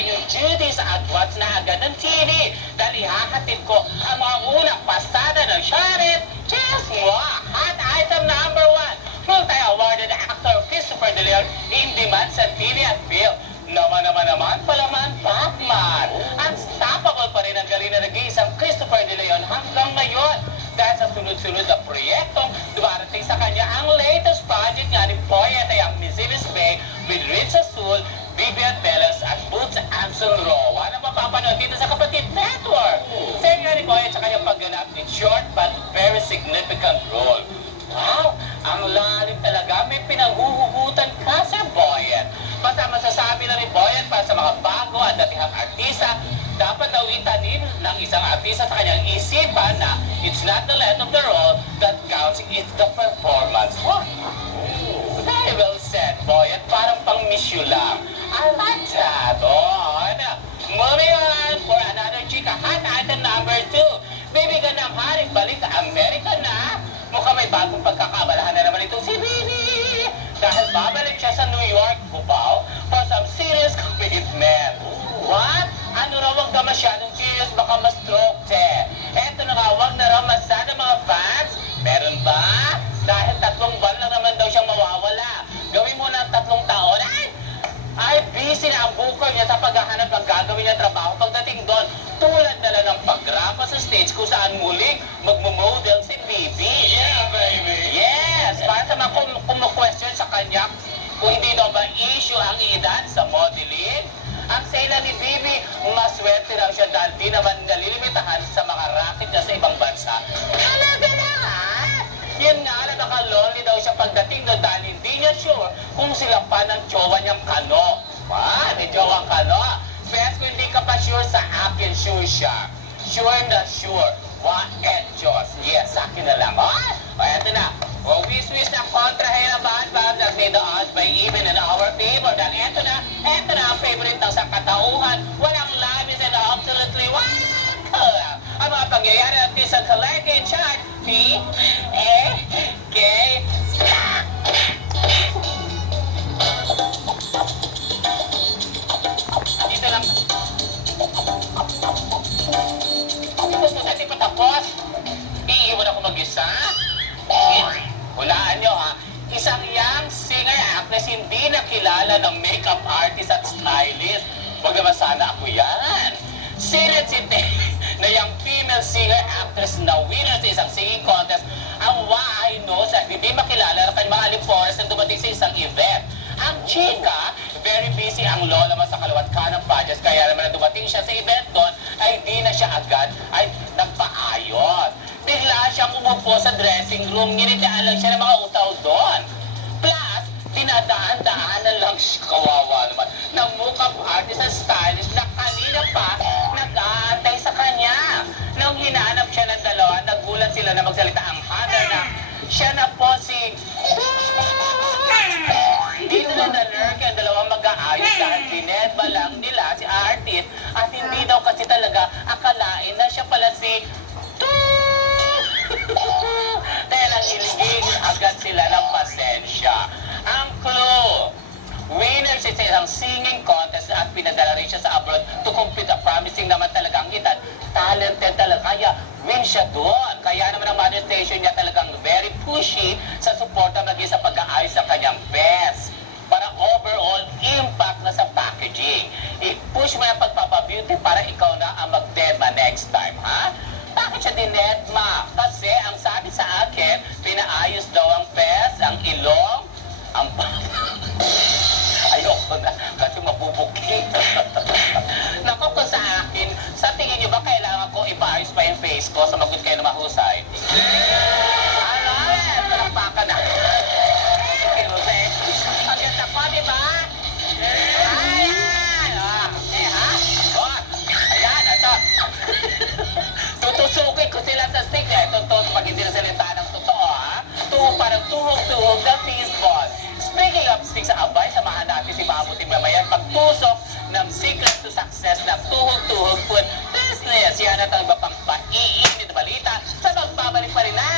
inyong duties at what's na agad ng TV. Dahil ihahatid ko ang mga unang pastada ng Sharit. Cheers mo! Hot item number 1. Multi-awarded actor Christopher De Leon in demand sa TV at film. Naman, palaman, Batman. Unstoppable pa rin ang galing na nag-iisang Christopher De Leon hanggang ngayon. Dahil sa sunod-sunod na proyektong dumarating sa kanya ang latest project nga ni Poyet ay ang Missiles Bay with Rich Azul, Vivian Belos at Boots Anson Roa na mapapanood dito sa Kapatid Network. Sa nga ni Poyet sa kanyang pagganap ni short but very significant role. Wow! Ang lalim talaga. May pinanghuhugutan ka, Sir Boyet. Basta masasabi na rin Boyet para sa mga bago at datihang artista, dapat daw itanim ng isang artista sa kanyang isipan na it's not the length of the role that counts, it's the performance. Wow! Very well said, Boyet. Parang pang-miss you lang. I like that. Oh, ano? Moving on for another chika. Hot item number 2. Bibigyan ng haring balik sa Amerika na. Mukhang may bagong pagkakabalahan na naman itong si Bibi. Dahil babalik siya sa New York, Cubao, for some serious commitment. What? Ano raw, wag ka masyadong serious, baka ma-stroke, te. Eto na nga, wag na raw masada mga fans. Meron ba? Dahil 3 buwan lang naman daw siyang mawawala. Gawin mo ng 3 taon. Ay, busy na ang booker niya sa paghahanap ng gagawin niya trabaho pagdating doon. Tulad na lang ng pag-rapa sa stage kung saan muling magmumodel si Bibi. Yeah, baby! Yes! Para sa mga kumu-question sa kanya kung hindi daw ba issue ang edad sa modeling, ang say na ni Bibi, maswerte lang siya dahil di naman nalilimitahan sa mga racket niya sa ibang bansa. Talaga na ha? Yun nga, naka-lonely daw siya pagdating doon dahil hindi niya sure kung sila pa ng jowa niyang Kano. Ni jowa Kano. Best kung hindi ka pa sure sa akin, sure siya. Sure na sure. Diyos. Yes, sa akin na lang. Eto na. Wish na kontrahin ang bad that made the odds by even in our favor. Dahil eto na ang favorite ng sa katauhan. Walang labis and absolutely wacker. Ang mga pangyayari natin sa Kaleke Chart. P-A-K dito lang. Dati pa tapos. Iiwan ako mag-isa. Hulaan nyo ha. Isang young singer actress hindi nakilala ng makeup artist at stylist. Huwag naman sana ako yan. Sinit si na yung female singer actress na winner sa isang singing contest ang waay no sa hindi makilala ng kanyang mga aliporas na dumating sa isang event. Ang chika, very busy ang lola mo sa kalawat ka ng pageants, kaya naman na dumating siya sa event doon ay di na siya agad ay nagpaayos. Bigla siyang umupo sa dressing room, nginitiaan lang siya ng mga utaw doon. Plus, dinadaan-daanan lang siya, kawawa naman, ng makeup artist at stylist na kanina pa nag-aantay sa kanya. Nung hinanap siya ng dalawa, nagulat sila na magsalita ang mother na siya na po si... Dito na nalurk ang dalawang mag-aayos dahil binedba lang nila si artist at hindi daw kasi talaga akalain na siya pala si... Dahil ang iligig agad sila ng pasensya. Ang clue, winner siya sa isang singing contest at pinadala rin siya sa abroad to compete a promising naman talagang edad. Talented talaga, kaya win siya doon. Kaya naman ang mother station niya talagang very pushy sa suporta maging sa pag-aayos sa kanyang best. Para overall impact na sa packaging. I-push mo yung pagpapabeauty para ikaw na ang mag-deadma next time, ha? Bakit siya dinedma? Kasi ang sabi sa akin, pinaayos daw ang pes, ang ilong, ang ayoko na, kasi mabubuking. Naku ko sa akin, sa tingin niyo ba kailangan ko ipaayos pa yung face ko sa magot kayo na mahusay? Ano talampakan na. Ang ganda ko, di ba? Ayan! Ayan, ito. Tutusukin ko sila sa stick. Totoo pag hindi na salita ng totoo, ha? Parang tuhog-tuhog na fistball. Speaking of sticks, abay, samahan natin si Mabuting Mamayan pagtusok ng secret to success na tuhog-tuhog food business. Yan at ang iba pang paiinit na balita sa magbabalik pa rin na